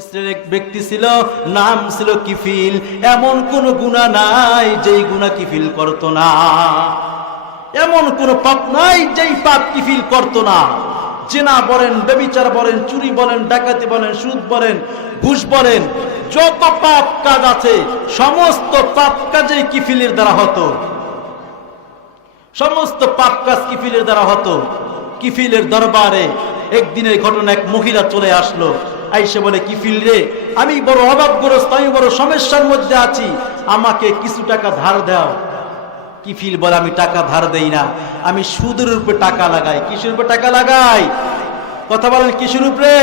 ইসরায়েলের এক ব্যক্তি ছিল, নাম ছিল কিফিল। এমন কোন গুনাহ নাই যেই গুনাহ কিফিল করত না, এমন কোন পাপ নাই যেই পাপ কিফিল করত না। জিনা বলেন, ব্যভিচার বলেন, চুরি বলেন, ডাকাতি বলেন, সুদ বলেন, ঘুষ বলেন, যত পাপ কাজ আছে সমস্ত পাপ কাজে কিফিলের দ্বারা হতো। সমস্ত পাপ কাজ কিফিলের দ্বারা হতো। কিফিলের দরবারে একদিনের ঘটনা, এক মহিলা চলে আসলো, আইসে বলে, কিফিল রে, আমি বড় অভাবগ্রস্ত, আমি বড় সমস্যার মধ্যে আছি, আমাকে কিছু টাকা ধার দাও। কিফিল বলে, আমি টাকা ধার দেই না, আমি সুদের উপরে টাকা লাগাই। কিসের উপরে টাকা লাগাই? কথা বলেন, কিসের উপরে?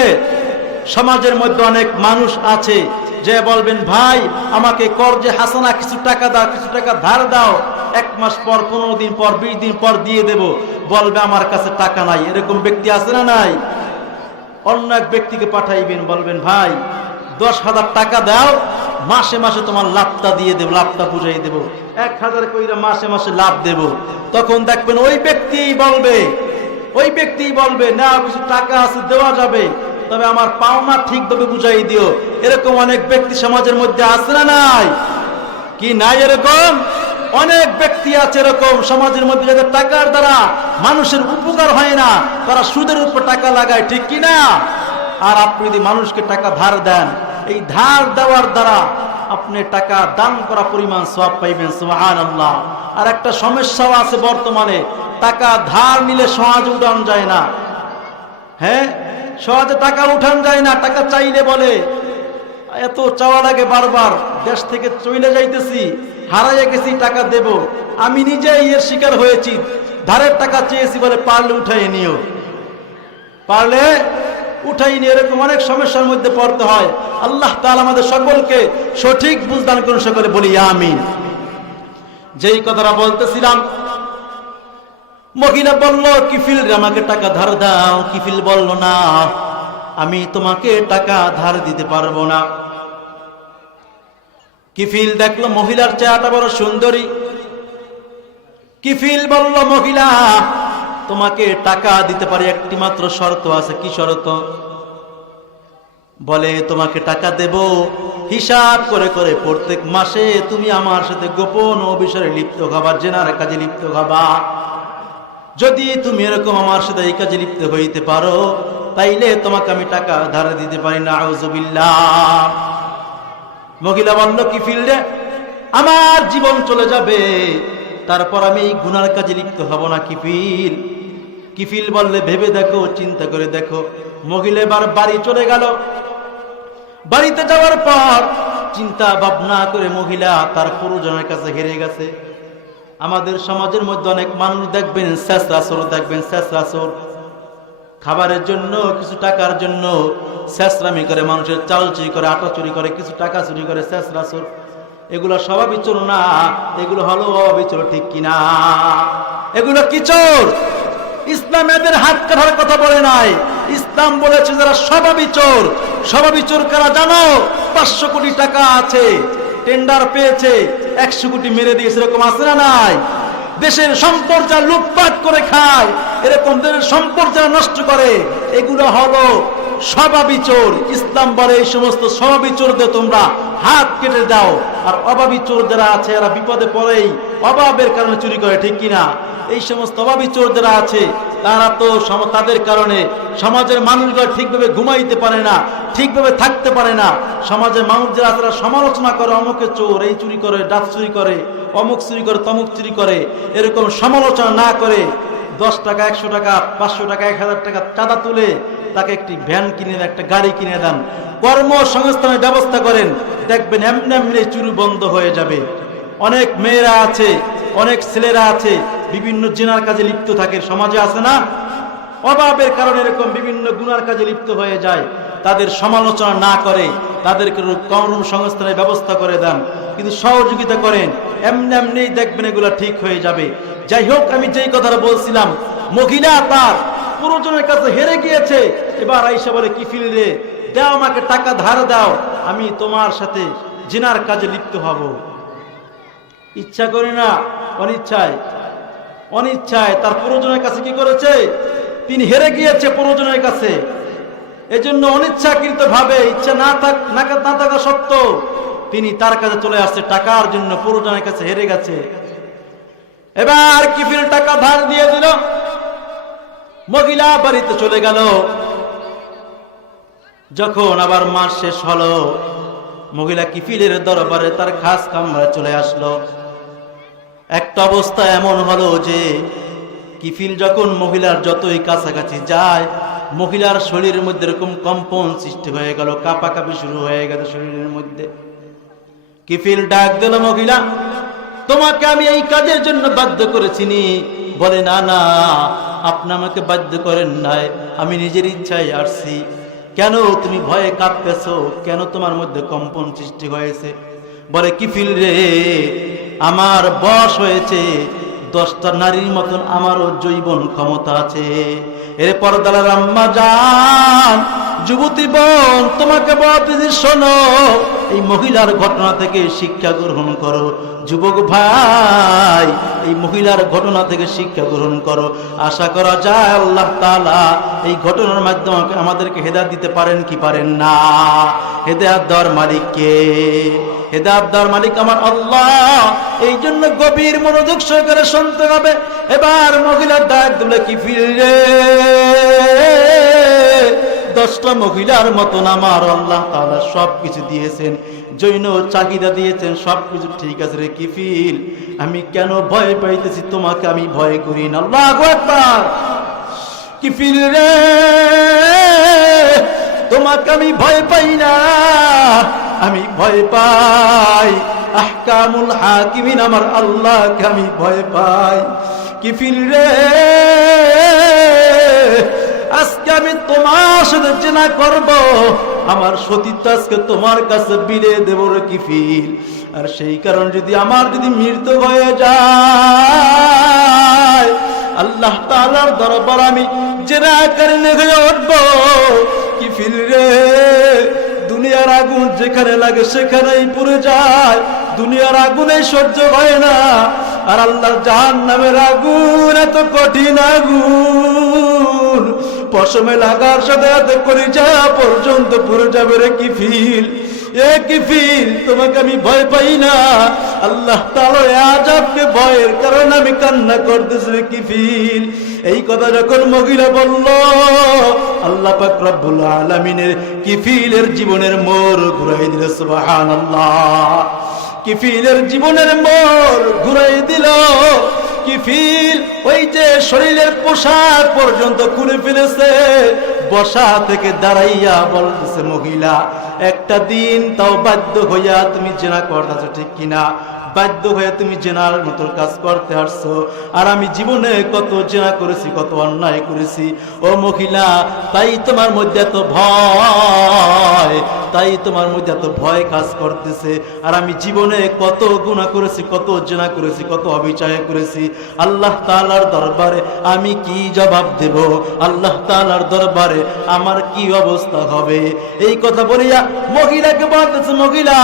সমাজের মধ্যে অনেক মানুষ আছে যে বলবেন, ভাই আমাকে কর্জে হাসানা কিছু টাকা দাও, কিছু টাকা ধার দাও, 1 মাস পর, 15 দিন পর, 20 দিন পর দিয়ে দেব। বলবে আমার কাছে টাকা নাই। এরকম ব্যক্তি আছে না নাই? অন্য এক ব্যক্তিকে পাঠাইবেন, বলবেন, ভাই 10,000 টাকা দাও, মাসে মাসে তোমার লাভটা দিয়ে দেব, লাভটা বুঝাই দেব, 1,000 কইরা মাসে মাসে লাভ দেব। তখন দেখবেন ওই ব্যক্তি বলবে, না কিছু টাকা আছে, দেওয়া যাবে, তবে আমার পাওনা ঠিকভাবে বুঝাই দিও। এরকম অনেক ব্যক্তি সমাজের মধ্যে আছে না নাই? কি নাই? এরকম অনেক ব্যক্তি আছে এরকম সমাজের মধ্যে, যাদের টাকার দ্বারা মানুষের উপকার হয় না, তারা সুদের উপর টাকা লাগায়, ঠিক কি না? আর আপনি যদি মানুষকে টাকা ধার দেন, এই ধার দেওয়ার দ্বারা আপনি টাকা দান করা পরিমাণ সওয়াব পাইবেন, সুবহানাল্লাহ। আর একটা সমস্যাও আছে বর্তমানে, টাকা ধার নিলে সহজে উঠান যায় না। হ্যাঁ, সহজে টাকা উঠান যায় না। টাকা চাইলে বলে, এত চাওয়া লাগে বারবার, দেশ থেকে চলে যাইতেছি, হারাইয়া গেছি, টাকা দেব। আমি নিজেই এর শিকার হয়েছি, ধারের টাকা চেয়েছি, বলে পারলে উঠাই নিও, পারলে উঠাই নিয়ে। এরকম অনেক সমস্যার মধ্যে পড়তে হয়। আল্লাহ তাআলা আমাদের সকলকে সঠিক বুঝদান করুন, সকলে বলি আমিন। যেই কথাটা বলতেছিলাম, মহিলা বলল, কিফিল রে, আমাকে টাকা ধার দাও। কিফিল বলল, না, আমি তোমাকে টাকা ধার দিতে পারবো না। কিফিল দেখলো মহিলার চেহারাটা বড় সুন্দরী। কিফিল বলল, মহিলা, তোমাকে টাকা দিতে পারি, একটি মাত্র শর্ত আছে। কি শর্ত? বলে, তোমাকে টাকা দেব, হিসাব করে করে প্রত্যেক মাসে তুমি আমার সাথে গোপন অবিষয়ে লিপ্ত হবা, জেনার কাজে লিপ্ত হবা। যদি তুমি এরকম আমার সাথে এই কাজে লিপ্ত হইতে পারো, তাইলে তোমাকে আমি টাকা ধার দিতে পারি না। আউযুবিল্লাহ। মহিলা বলল, কিফিল রে, আমার জীবন চলে যাবে, তারপর আমি এই গুনার কাজে লিপ্ত হব না। কিফিল কিফিল বললে, ভেবে দেখো, চিন্তা করে দেখো। মহিলা এবার বাড়ি চলে গেল। বাড়িতে যাওয়ার পর চিন্তা ভাবনা করে মহিলা তার পুরুষজনের কাছে হেরে গেছে। আমাদের সমাজের মধ্যে অনেক মানুষ দেখবেন, শেষরাসর দেখবেন, শেষরাসর খাবারের জন্য, কিছু টাকার জন্য শেষরামি করে, মানুষের চাল চুরি করে, আটা চুরি করে, কিছু টাকা চুরি করে, শেষরাসর। এগুলো স্বভাবই চোর না, এগুলো হলো অভাবী চোর, ঠিক কিনা? এগুলো কি চোর? ইসলাম এদের হাত কাটার কথা বলে নাই। ইসলাম বলেছে যারা স্বভাবী চোর। স্বভাবী চোর কারা জানো? 500 কোটি টাকা আছে, টেন্ডার পেয়েছে, 100 কোটি মেরে দিয়েছে, এরকম আছে না নাই? দেশের সম্পদ যা লুটপাট করে খায়, এরকম দেশের সম্পদ যারা নষ্ট করে, এগুলো হলো স্বভাবী চোর। ইসলাম বলে এই সমস্ত স্বভাবী চোরদের তোমরা হাত কেটে দাও। আর অভাবী চোর যারা আছে, এরা বিপদে পড়েই অভাবের কারণে চুরি করে, ঠিক কিনা? এই সমস্ত অভাবী চোর যারা আছে, তারা তো তাদের কারণে সমাজের মানুষগুলো ঠিকভাবে ঘুমাইতে পারে না, ঠিকভাবে থাকতে পারে না। সমাজের মানুষ যারা তারা সমালোচনা করে, অমুকে চোর, এই চুরি করে, ডাক চুরি করে, অমুক চুরি করে, তমুক চুরি করে, এরকম সমালোচনা না করে 10 টাকা, 100 টাকা, 500 টাকা, 1000 টাকা চাঁদা তুলে তাকে একটি ভ্যান কিনে দেন, একটা গাড়ি কিনে দেন, কর্মসংস্থানের ব্যবস্থা করেন, দেখবেন এমনি এমনি চুরি বন্ধ হয়ে যাবে। অনেক মেয়েরা আছে, অনেক ছেলেরা আছে, বিভিন্ন জিনার কাজে লিপ্ত থাকে, সমাজে আছে না? অভাবের কারণে এরকম বিভিন্ন গুনার কাজে লিপ্ত হয়ে যায়। তাদের সমালোচনা না করে তাদেরকে কর্মসংস্থানের ব্যবস্থা করে দেন, কিন্তু সহযোগিতা করেন, এমনি এমনি দেখবেন এগুলো ঠিক হয়ে যাবে। যাই হোক, আমি যেই কথাটা বলছিলাম, মহিলা তার পুরোজনের কাছে হেরে গিয়েছে। এবার আইসা বলে, কিফিল রে, দাও, আমাকে টাকা ধার দাও, আমি তোমার সাথে জিনার কাজে লিপ্ত হব। ইচ্ছা করি না, অনিচ্ছায় তার পুরোজনের কাছে কি করেছে? তিনি হেরে গিয়েছে পুরোজনের কাছে। এজন্য অনিচ্ছাকৃত ভাবে ইচ্ছা না থাকা সত্ত্বেও তিনি তার কাছে চলে আসছে টাকার জন্য, পুরোজনের কাছে হেরে গেছে। এবার কিফিল টাকা ধার দিয়ে দিল, মহিলা বাড়িতে চলে গেল। যখন আবার মাস শেষ হলো, মহিলা কিফিলের দরবারে তার খাস কামরায় চলে আসলো। একটা অবস্থা এমন হলো যে কিফিল যখন মহিলার যতই কাছাকাছি যায়, মহিলার শরীরের মধ্যে এরকম কম্পন সৃষ্টি হয়ে গেল, কাঁপাকাঁপি শুরু হয়ে গেল শরীরের মধ্যে। কিফিল ডাক দিল, মহিলা তোমাকে আমি এই কাজের জন্য বাধ্য করেছিনি? বলে না না, আপনি আমাকে বাধ্য করেন নাই, আমি নিজের ইচ্ছায় আসছি। কেন তুমি ভয়ে কাঁপতেছো? কেন তোমার মধ্যে কম্পন সৃষ্টি হয়েছে? বলে কিফিল রে, আমার বয়স হয়েছে 10টা নারীর মতন আমারও জৈবন ক্ষমতা আছে। এর পর্দার আম্মা জান, যুবতী বোন, তোমাকে বলতেছি শোনো, এই মহিলার ঘটনা থেকে শিক্ষা গ্রহণ করো। যুবক ভাই, এই মহিলার ঘটনা থেকে শিক্ষা গ্রহণ করো। আশা করা যায় আল্লাহ তাআলা এই ঘটনার মাধ্যমে আমাদেরকে হেদায়েত দিতে পারেন কি পারেন না? হেদায়েত দেওয়ার মালিক কে? হেদায়েত দেওয়ার মালিক আমার আল্লাহ। এই জন্য গভীর মনোযোগ সহকারে শুনতে হবে। এবার মহিলার ডাক দিলে, কিফিল রে, 10টা মহিলার মতন আমার আল্লাহ তাআলা সবকিছু দিয়েছেন, জৈন চাহিদা দিয়েছেন, সবকিছু ঠিক আছে রে কিফিল, আমি কেন ভয় পাইতেছি? তোমাকে আমি ভয় করি না। আল্লাহু আকবার। কিফিল রে, তোমাকে আমি ভয় পাই না, আমি ভয় পাই আহকামুল হাকিমিন, আমার আল্লাহকে আমি ভয় পাই। কিফিল রে, আজকে আমি তোমার সাথে জেনা করব, আমার সতীত্ব আজকে তোমার কাছে বিলিয়ে দেব রে কিফিল। আর সেই কারণ যদি আমার মৃত্যু হয়ে যায়, আল্লাহ তাআলার দরবার আমি জেনা করে হয়ে উঠব। কিফিল রে, দুনিয়ার আগুন যেখানে লাগে সেখানেই পুড়ে যায়, দুনিয়ার আগুনে সহ্য হয় না। আর আল্লাহর জাহান্নামের আগুন এত কঠিন আগুন, পশমে লাগার সাথে সাথে কলিজা পর্যন্ত পুড়ে যাবে রে কিফিল। এ কিফিল, তোমাকে আমি ভয় পাই না, আল্লাহ তাআলা আযাবকে ভয়ের কারণে আমি কান্না করতেছি রে কিফিল। এই কথা যখন মহিলা বলল, আল্লাহ পাক রব্বুল আলামিনের কিফিলের জীবনের মোড় ঘুরাই দিল। সুবহানাল্লাহ। কিফিলের জীবনের মোড় ঘুরাই দিল। কিফিল ওই যে শরীরের পোশাক পর্যন্ত খুলে ফেলেছে, বসা থেকে দাঁড়াইয়া বলতেছে, মহিলা একটা দিন তাও বাধ্য হইয়া তুমি জেনা করতেছো, ঠিক কিনা? বাধ্য হয়ে তুমি জেনার মতো কাজ করতে আসছো। আর আমি জীবনে কত জেনা করেছি, কত অন্যায় করেছি ও মহিলা, তাই তোমার মধ্যে এত ভয়, তাই তোমার মধ্যে এত ভয় কাজ করতেছে। আর আমি জীবনে কত গুনাহ করেছি, কত জেনা করেছি, কত অবিচার করেছি। আল্লাহ তাআলার দরবারে আমি কি জবাব দেব? আল্লাহ তাআলার দরবারে আমার কি অবস্থা হবে? এই কথা বলিয়া মহিলাকে বলতেছে, মহিলা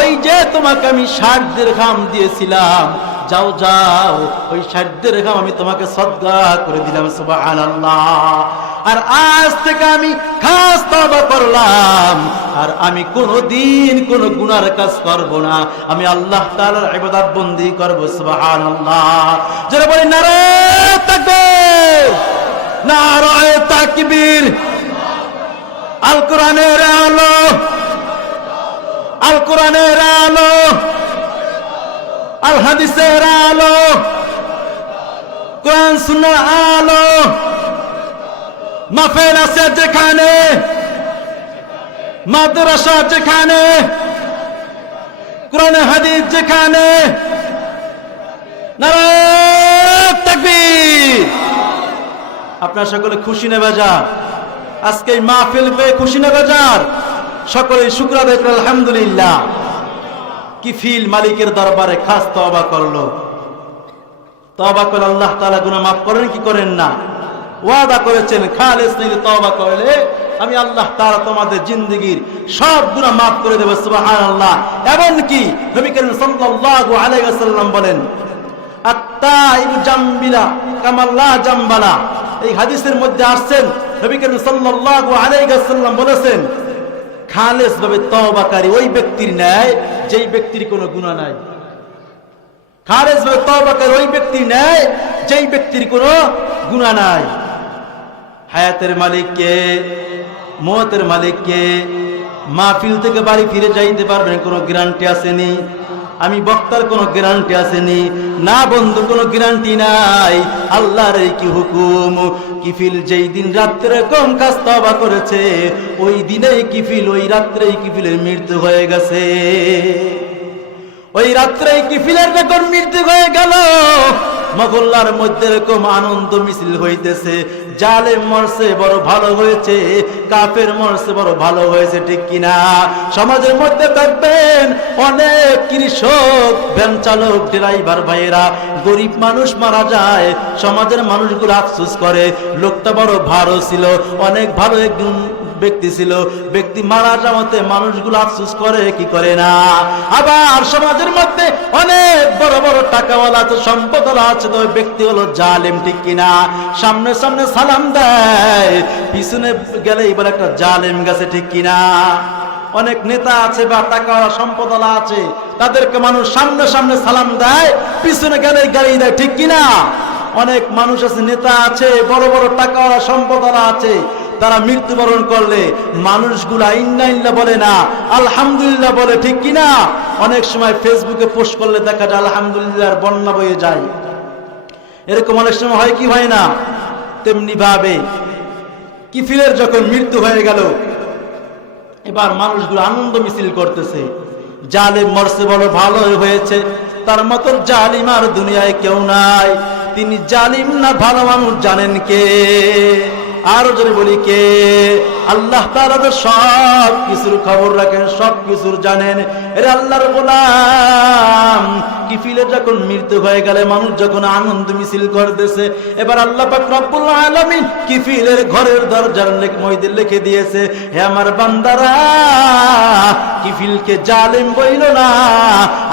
ওই যে তোমাকে আমি 60 দিরহাম দিয়েছিলাম, যাও যাও, ওই 60 দিরহাম আমি তোমাকে সদকা করে দিলাম। সুবহানাল্লাহ। আর আজ থেকে আমি খাস তওবা করলাম, আর আমি কোনদিন কোন গুনার কাজ করব না, আমি আল্লাহ তাআলার ইবাদত বন্দেগী করব। সুবহানাল্লাহ। যারা বলে নারে তাকবীর, নারে তাকবীর। আল কোরআনের আলো, আল কোরআনের আলো, আল হাদিসের আলো, কোরআন সুন্নাহর আলো। মাহফিল আছে যেখানে, মাদ্রাসা যেখানে, কোরআন হাদিস যেখানে, নারে তাকবীর। আপনারা সকলে খুশি না বেজার? আজকে এই মাহফিল পেয়ে খুশি না বেজার? সকলে শুকর আদায় করে আলহামদুলিল্লাহ। কিফিল মালিকের দরবারে খাস তওবা করলো। তওবা করে আল্লাহ তাআলা গুনাহ মাফ করেন কি করেন না? ওয়াদা করেছেন, খালেস নিয়ে তওবা করলে আমি আল্লাহ তাআলা তোমাদের জিন্দেগীর সব গুনাহ মাফ করে দেব। সুবহানাল্লাহ। এমনকি নবী করিম সাল্লাল্লাহু আলাইহি ওয়াসাল্লাম বলেন, আত-তাইবু জামবিলা কামাল্লা জামবালা। এই হাদিসের মধ্যে আসছেন নবী করিম সাল্লাল্লাহু আলাইহি ওয়াসাল্লাম বলেছেন, খালেস ভাবে তওবাকারী ওই ব্যক্তির ন্যায় যেই ব্যক্তির কোনো গুনাহ নাই। খালেস ভাবে তওবাকারী ওই ব্যক্তির ন্যায় যেই ব্যক্তির কোনো গুনাহ নাই। হায়াতের মালিক কে? মওতের মালিক কে? মাহফিল থেকে বাড়ি ফিরে যাইতে পারবেন কোনো গ্যারান্টি আসেনি। আমি বক্তার কোনো গ্যারান্টি আসেনি না, বন্ধু কোনো গ্যারান্টি নাই। আল্লাহর এই কি হুকুম, কিফিল যেই দিন রাত্রে কম কাজ তওবা করেছে ওই দিনেই কিফিল, ওই রাত্রেই কিফিলের মৃত্যু হয়ে গেছে। ওই রাত্রেই কিফিলের যখন মৃত্যু হয়ে গেল, মহল্লার মধ্যে এরকম আনন্দ মিছিল হইতেছে, জালেম মরছে বড় ভালো হয়েছে, কাফের মরছে বড় ভালো হয়েছে, ঠিক কিনা? সমাজের মধ্যে দেখবেন অনেক কৃষক, ভ্যান চালক, ড্রাইভার ভাইয়েরা, গরিব মানুষ মারা যায়, সমাজের মানুষগুলো আফসোস করে লোকটা বড় ভালো ছিল, অনেক ভালো একজন ব্যক্তি ছিল, ব্যক্তি মারা যাওয়াতে মানুষগুলো আফসোস করে কি করে না? আবার সমাজের মধ্যে অনেক বড় বড় টাকাওয়ালা আছে, সম্পদওয়ালা আছে, তো ব্যক্তি হলো জালেম, ঠিক কিনা? সামনে সামনে সালাম দেয়, পিছনে গেলে এবার একটা জালেম গেছে, ঠিক কিনা? অনেক নেতা আছে বা টাকাওয়ালা সম্পদওয়ালা আছে, তাদেরকে মানুষ সামনে সামনে সালাম দেয়, পিছনে গেলে গালি দেয়, ঠিক কিনা? অনেক মানুষ আছে, নেতা আছে, বড় বড় টাকাওয়ালা সম্পদওয়ালা আছে, তারা মৃত্যুবরণ করলে মানুষগুলা ইন্না বলে না, আলহামদুলিল্লাহ বলে, ঠিক কিনা? অনেক সময় ফেসবুকে পোস্ট করলে দেখা যায় আলহামদুলিল্লাহর বন্যা বয়ে যায়। এরকম অনেক সময় হয় কি হয় না? তেমনি ভাবে কিফিলের যখন মৃত্যু হয়ে গেল, এবার মানুষগুলো আনন্দ মিছিল করতেছে, জালেম মরছে বড় ভালো হয়েছে, তার মতো জালিম আর দুনিয়ায় কেউ নাই। তিনি জালিম না ভালো মানুষ জানেন কে? আরো যদি বলি কে? আল্লাহ তাআলা তো সব কিছুর খবর রাখেন, সব কিছুর জানেন। এর আল্লাহর গোলাম কিফিলে যখন মৃত্যু হয়ে গেলে মানুষ যখন আনন্দ মিছিল করতেছে, এবার আল্লাহ পাক রব্বুল আলামিন কিফিলের ঘরের দরজার মধ্যে লিখে দিয়েছে, হে আমার বান্দারা, কিফিলকে জালেম বইল না,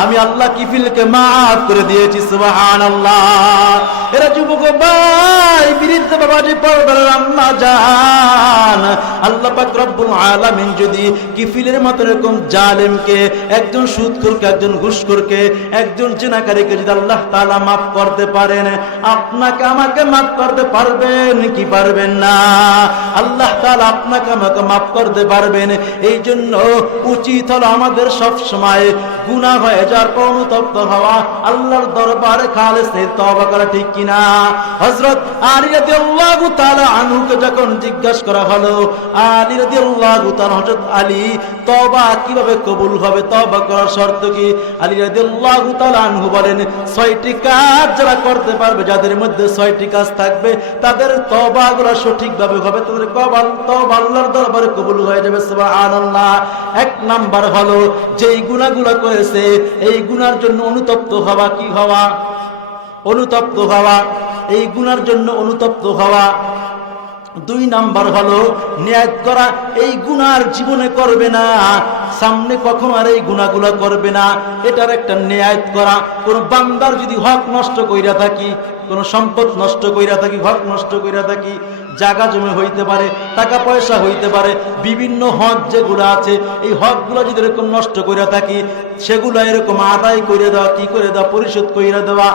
আমি আল্লাহ কিফিলকে মাফ করে দিয়েছি। সুবহানাল্লাহ। এরা যুবক ভাই, বৃদ্ধ বাবাজি, পর্দার আম্মা জান, আল্লাহ পাক রব্বুল আলামিন যদি কিফিলের মতো এরকম জালেমকে, একজন সুদখোরকে, একজন ঘুষখোরকে, একজন জিনাকারীকে যদি আল্লাহ তাআলা মাফ করতে পারেন, আপনাকে আমাকে মাফ করতে পারবেন কি পারবেন না? আল্লাহ তাআলা আপনাকে আমাকে মাফ করতে পারবেন। এই জন্য উচিত হলো আমাদের সব সময় গুনাহ হয়ে যাওয়ার পর অনুতপ্ত হওয়া, আল্লাহর দরবারে খালেসের তওবা করা, ঠিক কিনা? হযরত আলী রাদিয়াল্লাহু তাআলা আনহুকে যখন জিজ্ঞাসা করা হলো, আলী রাদিয়াল্লাহু তাআলা, হযরত আলী, তওবা কিভাবে কবুল হবে, তওবা করার শর্ত কি? আলী রাদিয়াল্লাহু তাআলা আনহু বলেন, 6টি কাজ যারা করতে পারবে, যাদের মধ্যে 6টি কাজ থাকবে, তাদের তওবাগুলো সঠিকভাবে হবে, তাদের তওবা আল্লাহর দরবারে কবুল হয়ে যাবে। সুবহানাল্লাহ। 1 নাম্বার হলো যেই গুনাহগুলো করেছে এই গুনার জন্য অনুতপ্ত হওয়া। কি হওয়া? অনুতপ্ত হওয়া। এই গুনার জন্য অনুতপ্ত হওয়া। 2 নাম্বার হলো নিয়ত করা, এই গুনার জীবনে করবে না, সামনে কখনো আর এই গুনাহগুলো করবে না, এটার একটা নিয়ত করা। কোন বান্দার যদি হক নষ্ট কইরা থাকি, কোন সম্পদ নষ্ট কইরা থাকি, হক নষ্ট কইরা থাকি, জায়গা জমি হইতে পারে, টাকা পয়সা হইতে পারে, বিভিন্ন হক যেগুলো আছে, এই হকগুলো যদি এরকম নষ্ট কইরা থাকি, সেগুলো এরকম আদায় করে দেওয়া, কি করে দেওয়া, পরিশোধ করে দেওয়া।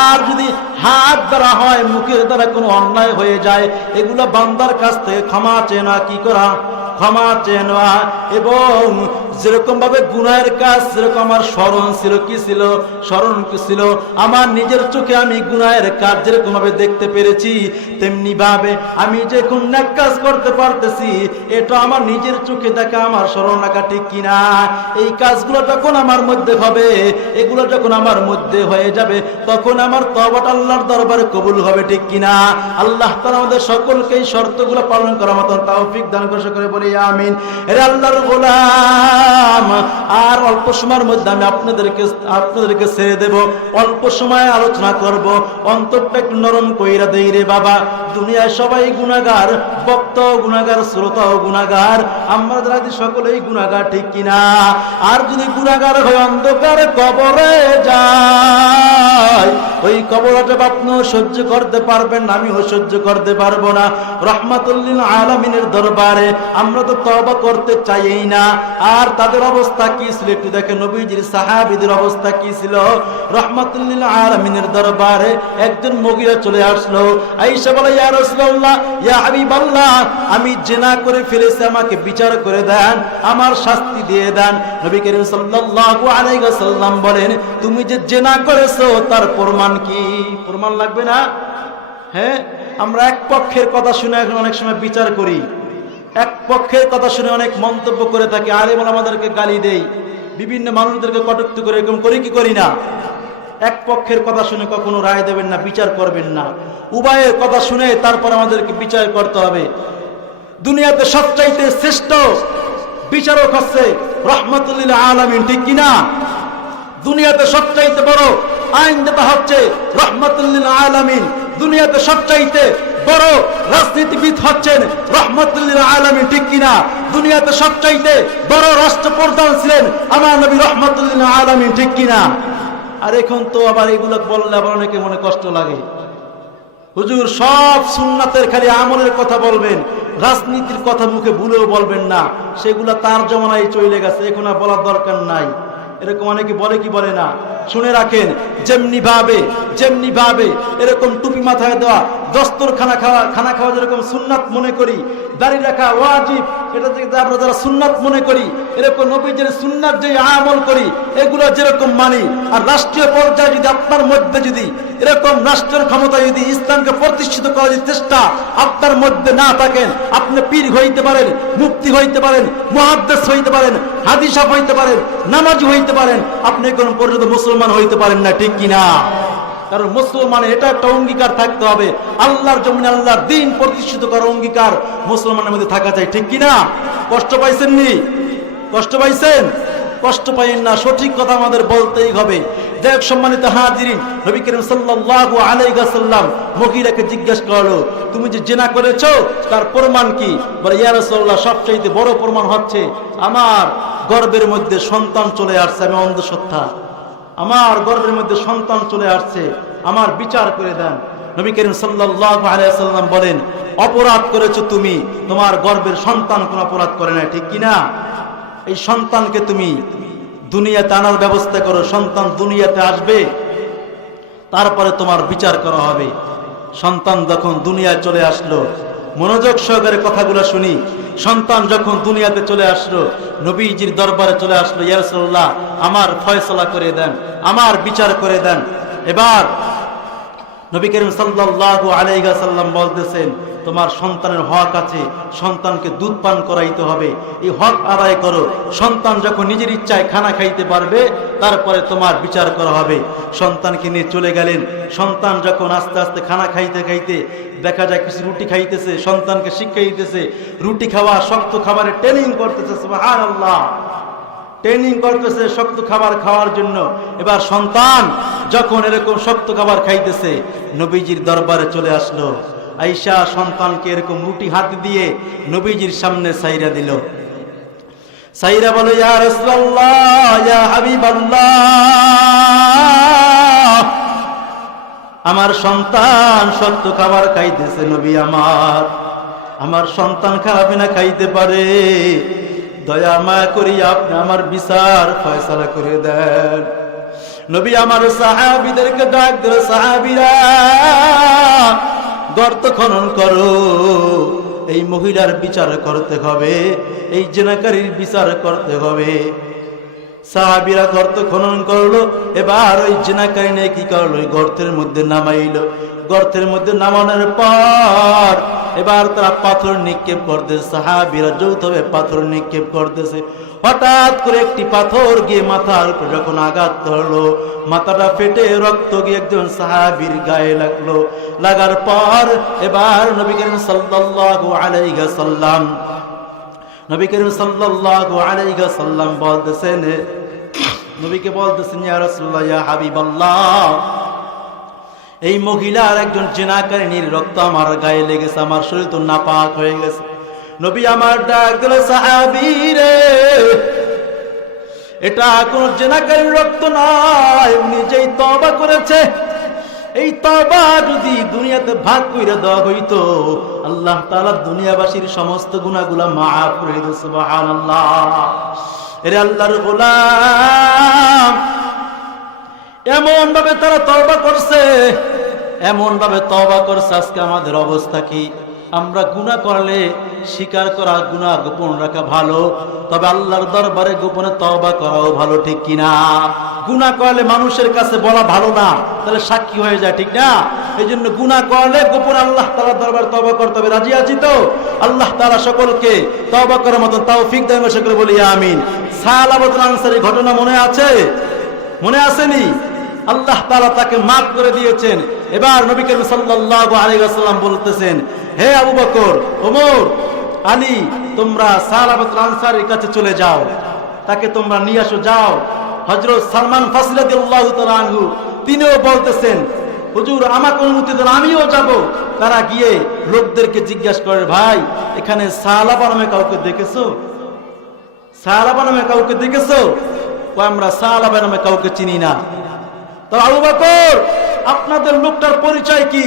আর যদি হাত দ্বারা হয়, মুখের দ্বারা কোনো অন্যায় হয়ে যায়, এগুলো বান্দার কাছ থেকে ক্ষমা চেয়ে নেওয়া। কি করা? ক্ষমা চেয়ে নেওয়া। এবং যেরকম ভাবে গুনাহের কাজ, যেরকম আমার স্মরণ ছিল, কি ছিল? স্মরণ কি ছিল? আমার নিজের চোখে আমি গুনাহের কাজ যেরকম ভাবে দেখতে পেরেছি, তেমনি ভাবে আমি যে কোন নেক কাজ করতে পারতেছি, এটা আমার নিজের চোখে দেখা, আমার স্মরণ রাখা, ঠিক কিনা? এই কাজগুলো যখন আমার মধ্যে হবে, এগুলো যখন আমার মধ্যে হয়ে যাবে, তখন আমার তওবাটা আল্লাহর দরবারে কবুল হবে, ঠিক কিনা? আল্লাহ তাআলা আমাদের সকলকে এই শর্তগুলো পালন করার মতন তৌফিক দান করে বলি আমিন। এর আল্লাহর গোলাম, আর অল্প সময়ের মধ্যে আমি আপনাদেরকে ছেড়ে দেব, অল্প সময় আলোচনা করব, অন্তরটা একটু নরম কইরা দেই রে বাবা। দুনিয়ায় সবাই গুনাহগার, বক্তাও গুনাহগার, শ্রোতাও গুনাহগার, আমরা যারা সকলেই গুনাহগার, ঠিক কিনা? আর যদি গুনাহগার হয়ে অন্ধকার কবরে যায়, ওই কবরটা আপনিও সহ্য করতে পারবেন না, আমিও সহ্য করতে পারবো না। রহমাতুল লিল আলামিনের দরবারে আমরা তো তওবা করতে চাইই না। আর তাদের অবস্থা কি ছিল একটু দেখেন, নবীজির সাহাবীদের অবস্থা কি ছিল। রহমাতুল লিল আলামিনের দরবারে একজন মহিলা চলে আসলো, আয়েশা বলে, ইয়া রাসূলুল্লাহ, ইয়া হাবিবাল্লাহ, আমি জিনা করে ফেলেছি, আমাকে বিচার করে দেন, আমার শাস্তি দিয়ে দেন। নবী করিম সাল্লাল্লাহু আলাইহি ওয়াসাল্লাম বলেন, তুমি যে জিনা করেছো তার প্রমাণ কি? প্রমাণ লাগবে না? হ্যাঁ, আমরা এক পক্ষের কথা শুনে এখন অনেক সময় বিচার করি, এক পক্ষের কথা শুনে অনেক মন্তব্য করে থাকি, আলেম আমাদেরকে গালি দেই, বিভিন্ন মানুষদেরকে কটূক্তি করে, এরকম করি কি করি না? এক পক্ষের কথা শুনে কখনো রায় দেবেন না, বিচার করবেন না। উভয়ের কথা শুনে তারপর আমাদেরকে বিচার করতে হবে। দুনিয়াতে সবচাইতে শ্রেষ্ঠ বিচারক হচ্ছে রহমাতুল লিল আলামিন, ঠিক কিনা? দুনিয়াতে সবচাইতে বড় আইনদাতা হচ্ছে রহমাতুল লিল আলামিন। দুনিয়াতে সবচাইতে বড় রাজনীতিবিদ হচ্ছেন রহমাতুল লিল আলামিন, ঠিক কিনা? দুনিয়াতে সবচাইতে বড় রাষ্ট্রপ্রধান ছিলেন আমার নবী রহমাতুল লিল আলামিন, ঠিক কিনা? আর এখন তো আবার এগুলো বললে আবার অনেকে মনে কষ্ট লাগে, হুজুর সব সুন্নাতের খালি আমলের কথা বলবেন, রাজনীতির কথা মুখে ভুলেও বলবেন না, সেগুলা তার জমানায় চলে গেছে, এখন আর বলার দরকার নাই। এরকম অনেকে বলে কি বলে না? শুনে রাখেন, যেমনি ভাবে এরকম টুপি মাথায় দেওয়া, দস্তরখানা খানা খাওয়া যেরকম সুন্নাত মনে করি, দাড়ি রাখা ওয়াজিব, এটা থেকে আমরা যারা সুন্নাত মনে করি, এরকম নবীজির সুন্নাত যে আমল করি, এগুলো যেরকম মানি, আর রাষ্ট্রীয় পর্যায়ে যদি আপনার মধ্যে যদি এরকম রাষ্ট্রের ক্ষমতা যদি ইসলামকে প্রতিষ্ঠিত করার চেষ্টা আপনার মধ্যে না থাকেন, আপনি পীর হইতে পারেন, মুফতি হইতে পারেন, মুহাদ্দিস হইতে পারেন, হাদিস হইতে পারেন, নামাজি হইতে পারেন, আপনি কোন পর্যন্ত মুসলমান হইতে পারেন না, ঠিক কিনা? কারণ মুসলমানের এটা একটা অঙ্গীকার থাকতে হবে, আল্লাহর জমিনে আল্লাহর দ্বীন প্রতিষ্ঠিত করার অঙ্গীকার মুসলমানের মধ্যে থাকা চাই, ঠিক কিনা? কষ্ট পাইছেন নি? কষ্ট পাইছেন? কষ্ট পাইেন না, সঠিক কথা আমাদের বলতেই হবে। দেখ সম্মানিত হাজিরিন, নবী করিম সাল্লাল্লাহু আলাইহি ওয়াসাল্লাম মহিলাকে জিজ্ঞেস করলো, তুমি যে জিনা করেছো তার প্রমাণ কি? বলে, ইয়া রাসূলুল্লাহ, সবচেয়ে বড় প্রমাণ হচ্ছে আমার গর্ভের মধ্যে সন্তান চলে আসছে, আমি অন্ধসত্তা, আমার গর্ভের মধ্যে সন্তান চলে আসছে, আমার বিচার করে দেন। নবী করিম সাল্লাল্লাহু আলাইহি ওয়াসাল্লাম বলেন, অপরাধ করেছো তুমি, তোমার গর্ভের সন্তান কোন অপরাধ করে না, ঠিক কিনা? এই সন্তানকে তুমি দুনিয়াতে আনার ব্যবস্থা করো, সন্তান দুনিয়াতে আসবে, তারপরে তোমার বিচার করা হবে। সন্তান যখন দুনিয়ায় চলে আসলো, মনোযোগ সহকারে কথাগুলো শুনি, সন্তান যখন দুনিয়াতে চলে আসলো, নবীজির দরবারে চলে আসলো, ইয়া রাসূলুল্লাহ, আমার ফয়সালা করে দেন, আমার বিচার করে দেন। এবার নবী করিম সাল্লাল্লাহু আলাইহি ওয়াসাল্লাম বলতেছেন, তোমার সন্তানের হক আছে, সন্তানকে দুধ পান করাইতে হবে, এই হক আদায় করো। সন্তান যখন নিজের ইচ্ছায় খানা খাইতে পারবে, তারপরে তোমার বিচার করা হবে। সন্তানকে নিয়ে চলে গেলেন। সন্তান যখন আস্তে আস্তে খানা খাইতে খাইতে দেখা যায় কিছু রুটি খাইতেছে, সন্তানকে শিক্ষা দিতেছে, রুটি খাওয়া, শক্ত খাবারের ট্রেনিং করতেছে, সুবহানাল্লাহ, ট্রেনিং করতেছে শক্ত খাবার খাওয়ার জন্য। এবার সন্তান যখন এরকম শক্ত খাবার খাইতেছে, নবীজির দরবারে চলে আসলো। আয়েশা সন্তানকে এরকম রুটি হাতে দিয়ে নবীজির সামনে সাইরা দিল। সাইরা বলে, ইয়া রাসূলুল্লাহ, ইয়া হাবিবাল্লাহ, আমার সন্তান শক্ত খাবার খাইতেছে, নবী আমার সন্তান খাবে না, খাইতে পারে, দয়া মায়া করি আপনি আমার বিচার ফয়সালা করে দেন। নবী আমার সাহাবীদেরকে ডাক দিল, সাহাবীরা গর্ত খনন করো, এই মহিলার বিচার করতে হবে, এই জিনাকারীর বিচার করতে হবে। সাহাবীরা গর্ত খনন করলো। এবার ওই জিনাকারী নিয়ে কি করলো, ওই গর্তের মধ্যে নামাইলো। গর্তের মধ্যে নামানোর পর এবার তারা পাথর নিক্ষেপ করতেছে, সাহাবীরা যৌথভাবে পাথর নিক্ষেপ করতেছে। হঠাৎ করে একটি পাথর গিয়ে মাথার উপর যখন আঘাত ধরলো, মাথাটা ফেটে রক্ত গিয়ে একজন সাহাবীর গায়ে লাগলো। লাগার পর এবার নবী করিম সাল্লাল্লাহু আলাইহি ওয়াসাল্লাম নবী করিম সাল্লাল্লাহু আলাইহি ওয়াসাল্লাম বলতেছেন, নবীকে বলতেছেন, ইয়া রাসূলুল্লাহ, ইয়া হাবিবাল্লাহ, এই মহিলার একজন জিনাকারিনীর রক্ত আমার গায়ে লেগেছে, আমার শরীর তো নাপাক হয়ে গেছে। নবী আমার ডাক দিল, সাহাবী রে, এটা কোন জিনাকারীর রক্ত নয়, উনি যেই তওবা করেছে, এই তওবা যদি দুনিয়াতে ভাগ কইরা দেওয়া হইতো, আল্লাহ তাআলা দুনিয়াবাসীর সমস্ত গুনাহগুলো মাফ করে দিত। সুবহানাল্লাহ। এরে আল্লাহর গোলাম, এমন ভাবে তারা তওবা করছে, এমন ভাবে তওবা করছে, আজকে আমাদের অবস্থা কি? আমরা গুনাহ করলে স্বীকার করা, গুনাহ গোপন রাখা ভালো, তবে আল্লাহর দরবারে গোপনে তওবা করাও ভালো, ঠিক কিনা? গুনাহ করলে মানুষের কাছে বলা ভালো না, তাহলে সাক্ষী হয়ে যায়, ঠিক না? এই জন্য গুনাহ করলে গোপনে আল্লাহ তাআলার দরবারে তওবা করতে হবে। রাজি আছি তো? আল্লাহ তাআলা সকলকে তওবা করার মতো তৌফিক দেন, সকলে বলি আমিন। সালাবাতুল আনসারী ঘটনা মনে আছে? মনে আসেনি? আল্লাহ তাআলা তাকে মাফ করে দিয়েছেন। এবার নবী করিম সাল্লাল্লাহু আলাইহি ওয়াসাল্লাম বলতেছেন, হে আবু বকর, ওমর, আলী, তোমরা সালাবাতুল আনসারীর কাছে চলে যাও, তাকে তোমরা নিয়ে আসো, যাও। হযরত সালমান ফারসি রাদিয়াল্লাহু তাআলা আনহু তিনিও বলতেছেন, হুজুর আমাকে অনুমতি দেন, আমিও যাব। তারা গিয়ে লোকদেরকে জিজ্ঞাসা করে, ভাই, এখানে সালাবা নামে কাউকে দেখেছো? সালাবা নামে কাউকে দেখেছো? আমরা সালাবা নামে কাউকে চিনি না। তো আবু বকর, আপনাদের লোকটার পরিচয় কি?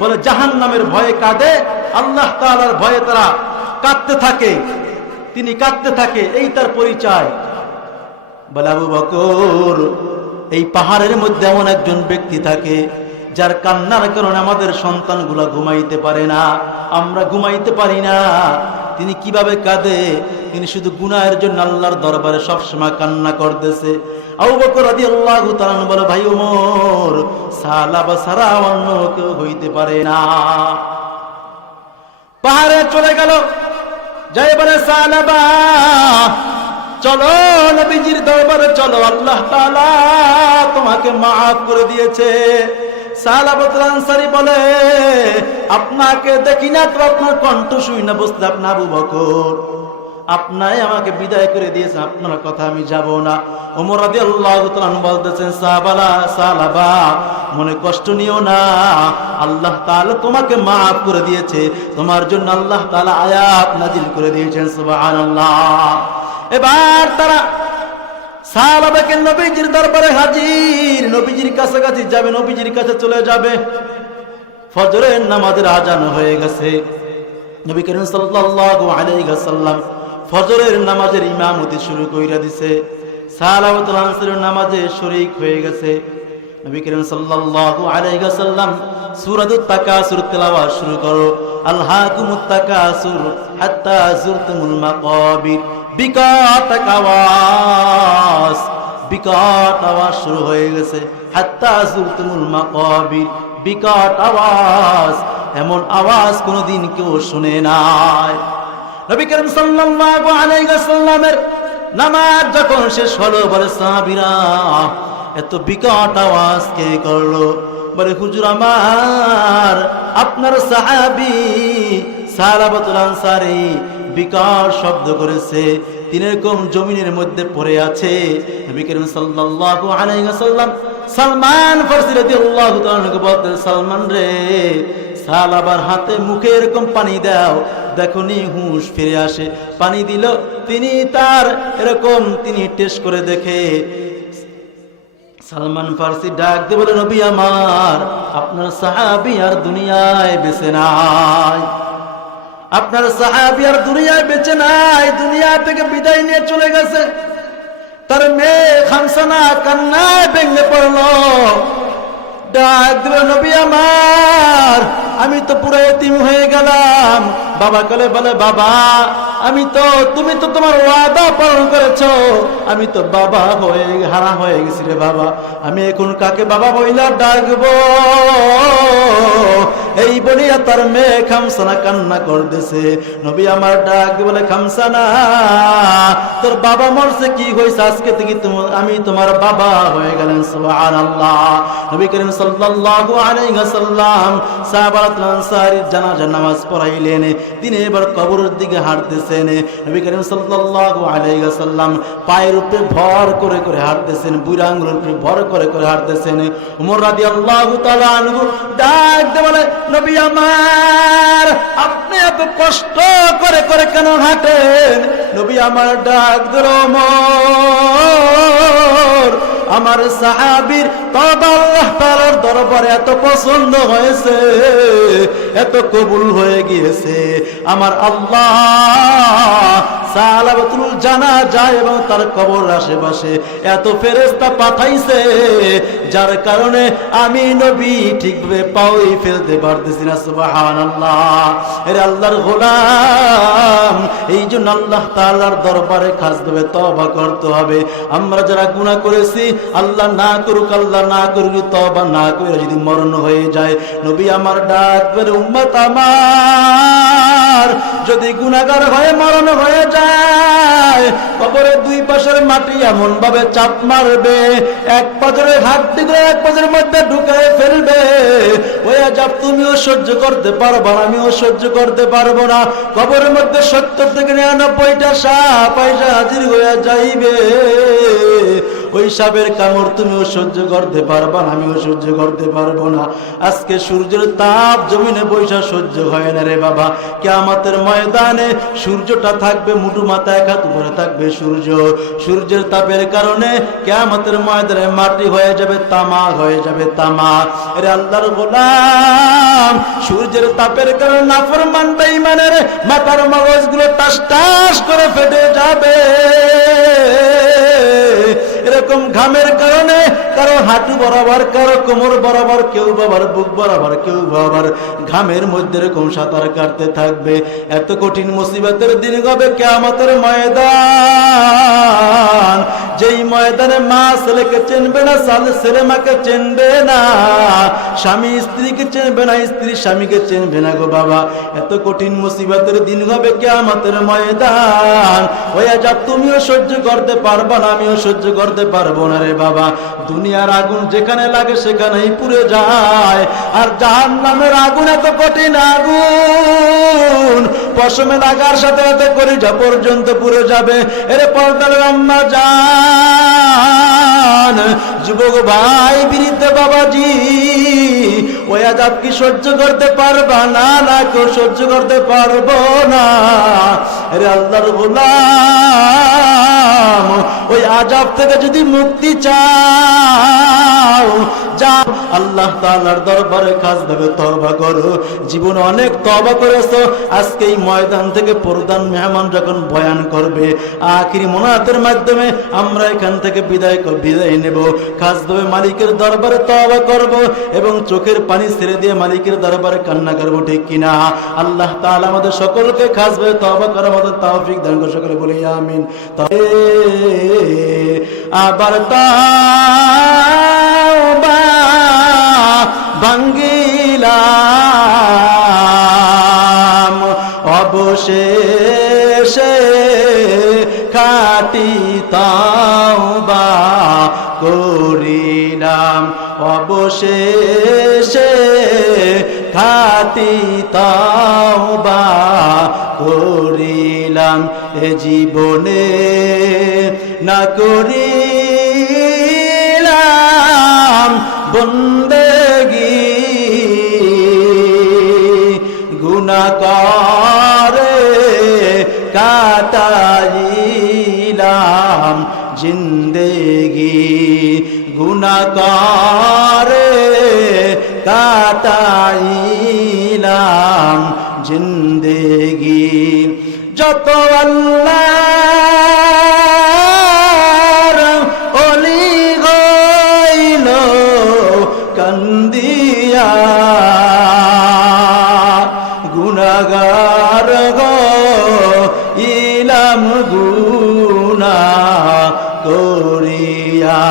বলে, জাহান্নামের ভয়ে কাঁদে, আল্লাহ তাআলার ভয়ে তারা কাঁদতে থাকে, তিনি কাঁদতে থাকে, এই তার পরিচয়। বলে, আবু বকর, এই পাহাড়ের মধ্যে এমন একজন ব্যক্তি থাকে যার কান্নার কারণে আমাদের সন্তানগুলা ঘুমাইতে পারে না, আমরা ঘুমাইতে পারি না। তিনি কিভাবে কাঁদে? তিনি শুধু গুনাহের জন্য আল্লাহর দরবারে সবসময় কান্না করতেছে। আবু বকর রাদিয়াল্লাহু তাআলা বলে, ভাই ওমর, সালাবা ছাড়া অন্য কেউ হইতে পারে না। পাহাড়ে চলে গেল, যাই বলে, সালাবা চলো নবীজির দরবারে চলো, আল্লাহ তাআলা তোমাকে মাফ করে দিয়েছে। সালাবাতুল আনসারী বলে, আপনাকে দেখি না তো, আপনার কণ্ঠ শুই না, বুঝতে আপনি আবু বকর, আপনাই আমাকে বিদায় করে দিয়েছেন, আপনার কথা আমি যাব না। ওমর রাদিয়াল্লাহু তাআলা বলতেছেন, সালাবা, মনে কষ্ট নিও না, আল্লাহ তাআলা তোমাকে মাফ করে দিয়েছে, তোমার জন্য আল্লাহ তাআলা আয়াত নাজিল করে দিয়েছেন। সুবহানাল্লাহ। এবার তারা সাহাবাকে নবীজির দরবারে হাজির, নবীজির কাছাকাছি যাবে, নবীজির কাছে চলে যাবে। ফজরের নামাজের আজান হয়ে গেছে। নবী করিম সাল্লাল্লাহু আলাইহি ওয়াসাল্লাম ফজরের নামাজের ইমামতি শুরু কইরা দিছে, সালাওয়াতুল আনসারের নামাজে শরীক হয়ে গেছে। নবী করিম সাল্লাল্লাহু আলাইহি ওয়াসাল্লাম সূরাতুত তাকাসুর তেলাওয়াত শুরু করো, আলহাকুমুত তাকাসুর হাত্তা যুরতুমুল মাকাবির। বিকট আওয়াজ শুরু হয়ে গেছে, হাত্তা যুরতুমুল মাকাবির, বিকট আওয়াজ, এমন আওয়াজ কোনদিন কেউ শুনে নাই। নবী করিম সাল্লাল্লাহু আলাইহি ওয়াসাল্লামের নামাজ যখন শেষ হলো, বলে, সাহাবীরা, এত বিকট আওয়াজ কে করলো? বলে, হুজুর আমার, আপনার সাহাবী সালাবাতুল আনসারী বিকট শব্দ করেছে, তিনি এরকম জমিনের মধ্যে পড়ে আছে। নবী করিম সাল্লাল্লাহু আলাইহি ওয়াসাল্লাম সালমান ফারসি রাদিয়াল্লাহু তাআলাকে বলতেন, সালমান রে, সালাবার হাতে মুখে এরকম পানি দাও, দেখুনি হুঁশ ফিরে আসে। পানি দিল, তিনি তার এরকম তিনি টেস্ট করে দেখে, সালমান ফারসি ডাক দিয়ে বলে, নবী আমার, আপনার সাহাবী আর দুনিয়ায় বেঁচে নাই, আপনার সাহাবী আর দুনিয়ায় বেঁচে নাই, দুনিয়া থেকে বিদায় নিয়ে চলে গেছে। তার মেয়ে খামসানা কান্নায় ভেঙে পড়লো, ডাক দিল, নবী আমার, আমি তো পুরো এতিম হয়ে গেলাম। বাবা কলে বলে, বাবা, তুমি তো তোমার ওয়াদা পালন করেছো, আমি তো বাবা হয়ে হারা হয়ে গেছি রে বাবা, আমি এখন কাকে বাবা বইলা ডাকবো? এই বলিয়া তার মেয়ে খামসানা কান্না করতেছে। নবী আমার ডাক বলে, খামসানা, তোর বাবা মরছে, কি হয়েছে? আজকে থেকে আমি তোমার বাবা হয়ে গেলেন। সুবহানাল্লাহ। নবী করিম সাল্লাল্লাহু আলাইহি ওয়াসাল্লাম সাহাবাতুল আনসারীর জানাজার নামাজ পড়াইলেন। তিনি এবার কবরের দিকে হাঁটতেছেন। নবী করিম সাল্লাল্লাহু আলাইহি ওয়াসাল্লাম পায়ের উপরে ভর করে করে হাঁটতেছেন, বুড়া আঙ্গুলের উপরে ভর করে করে হাঁটতেছেন। ওমর রাদিয়াল্লাহু তাআলা আনহু ডাক দিয়ে বলে, নবী আমার, আপনি এত কষ্ট করে করে কেন হাঁটেন? নবী আমার ডাক দিল, ওমর, আমার সাহাবীর তওবা আল্লাহ তাআলার দরবারে এত পছন্দ হয়েছে, এত কবুল হয়ে গিয়েছে। আমার আল্লাহ সালাবাতুল জানাজা এবং তার কবর আশেপাশে এত ফেরেশতা পাঠাইছে, যার কারণে আমি নবী ঠিকভাবে পাওই ফেলতে পারতেছি না। সুবহানাল্লাহ। এর আল্লাহর গোলাম, এই জন্য আল্লাহ তাআলার দরবারে খাসভাবে তওবা করতে হবে। আমরা যারা গুনাহ করেছি, আল্লাহ না করুক, আল্লাহ না করুক, তওবা না করে যদি মরণ হয়ে যায়, নবী আমার ডাক করে, উম্মত আমার, যদি গুনাহগার হয়ে মরণ হয়ে যায়, কবরের দুই পাশের মাটি এমন ভাবে চাপ মারবে, এক পাজরের হাড্ডি করে এক পাজরের মধ্যে ঢুকায় ফেলবে, ওই আযাব তুমিও সহ্য করতে পারবে না, আমিও সহ্য করতে পারবো না। কবরের মধ্যে 70 থেকে 99টা সাপ আইসা হাজির হয়ে যাইবে, ওই সাপের কামড় তুমিও সহ্য করতে পারবা না, আমিও সহ্য করতে পারবো না। আজকে সূর্যের তাপ জমিনে বৈশা সহ্য হয় না রে বাবা। কিয়ামতের ময়দানে সূর্যটা থাকবে মুঠো মাথা, এক হাত উপরে থাকবে সূর্য। সূর্যের তাপের কারণে কিয়ামতের ময়দানে মাটি হয়ে যাবে তামা, হয়ে যাবে তামা। এর আল্লাহর গোলাম, সূর্যের তাপের কারণে নাফরমান বেঈমানের মাথার মগজগুলো টাস টাস করে ফেটে যাবে। এরকম ঘামের কারণে কারো হাঁটু বরাবর, কারো কোমর বরাবর, কেউ বাবার বুক বরাবর, কেউ বাবার ঘামের মধ্যে এরকম সাঁতার কাটতে থাকবে। এত কঠিন মুসিবতের দিন হবে কিয়ামতের ময়দান, যেই ময়দানে মা ছেলেকে চিনবে না, ছেলে মাকে চিনবে না, স্বামী স্ত্রীকে চিনবে না, স্ত্রী স্বামীকে চিনবে না গো বাবা। এত কঠিন মুসিবতের দিন হবে কিয়ামতের ময়দান। ওই আযাব তুমিও সহ্য করতে পারবা না, আমিও সহ্য করতে পারবো না রে বাবা। দুনিয়ার আগুন যেখানে লাগে সেখানেই পুড়ে যায়, আর জাহান্নামের আগুন এত কঠিন আগুন, পশমে লাগার সাথে সাথে কলিজা পর্যন্ত পুড়ে যাবে। এর পর্দার আম্মা জান, যুবক ভাই, বৃদ্ধ বাবাজি, ওই আযাব কি সহ্য করতে পারবা না? না, কেউ সহ্য করতে পারবো না। আরে আল্লাহর গোলাম, ওই আযাব থেকে যদি মুক্তি চাও, যাও আল্লাহ তাআলার দরবারে খাসভাবে তওবা করো। জীবনে অনেক তওবা করেছো, আজকে এই ময়দান থেকে প্রধান মেহমান যখন বয়ান করবে, আখিরি মোনাজাতের মাধ্যমে আমরা এখান থেকে বিদায় নেব। খাসভাবে মালিকের দরবারে তওবা করব এবং চোখের পানি ছেড়ে দিয়ে মালিকের দরবারে কান্না করব, ঠিক কিনা? আল্লাহ তাআলা আমাদের সকলকে খাসভাবে তওবা করার মতো তৌফিক দান করুন। সকলে বলি আমিন। আবার তওবা ভাঙ্গিলাম, অবশেষে খাঁটি তওবা করিলাম, অবশেষে খাঁটি তওবা করিলাম। এ জীবনে না করিলাম বন্দেগী, গুনাহ করে কাটাইলাম জিন্দেগি, গুনাহ করে কাটাইলাম জিন্দেগি। যত আল্লাহর ওলি হইল কান্দিয়া, গুনাহগার হইলাম গুনাহ করিয়া,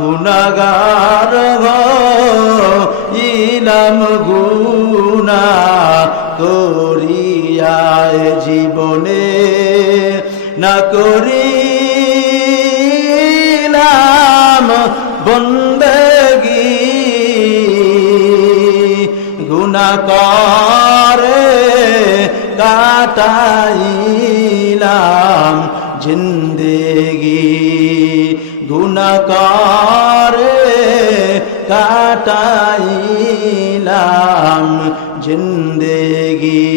গুনাহগার হইলাম গুনাহ করিয়া। জীবনে না করিলাম বন্দেগী, গুনাহ করে কাটাইলাম জিন্দেগি গুনাহ করে কাটাইলাম জিন্দেগি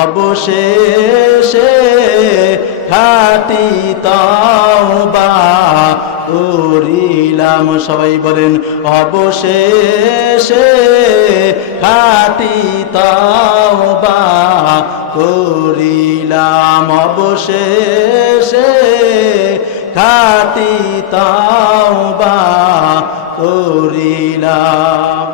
অবশেষে খাঁটি তওবা করিলাম সবাই বলেন অবশেষে খাঁটি তওবা করিলাম অবশেষে খাঁটি তওবা করিলাম